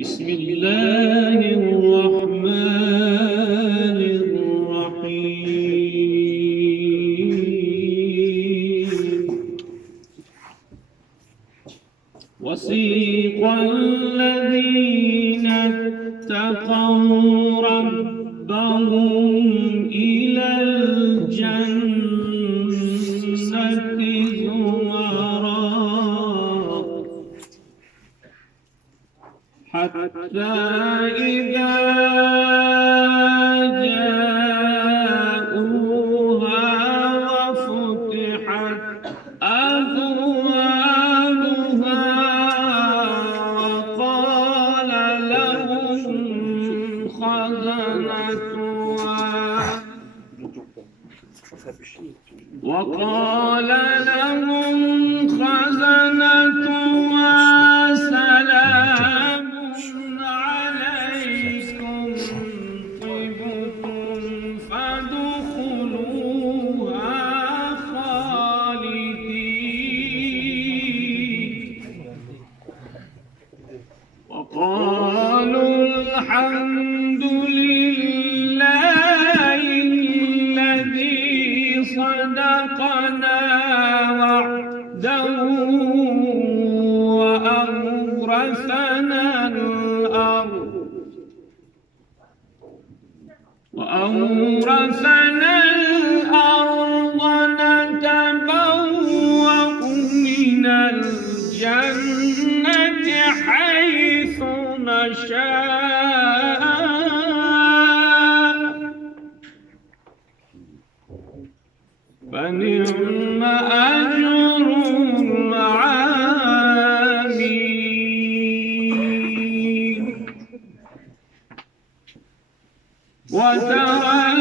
بسم الله الرحمن الرحيم وسيق الذين اتقوا ربهم إلى الجنة زمرا حتى إذا جاءوها وفتحت أبوابها وقال لهم خزنتها سلام عليكم طبتم فادخلوها خالدين وقالوا الحمد لله الذي صدقنا وعده وأورثنا الأرض نتبوأ من الجنة حيث نشاء فنعم أجر العاملين وترى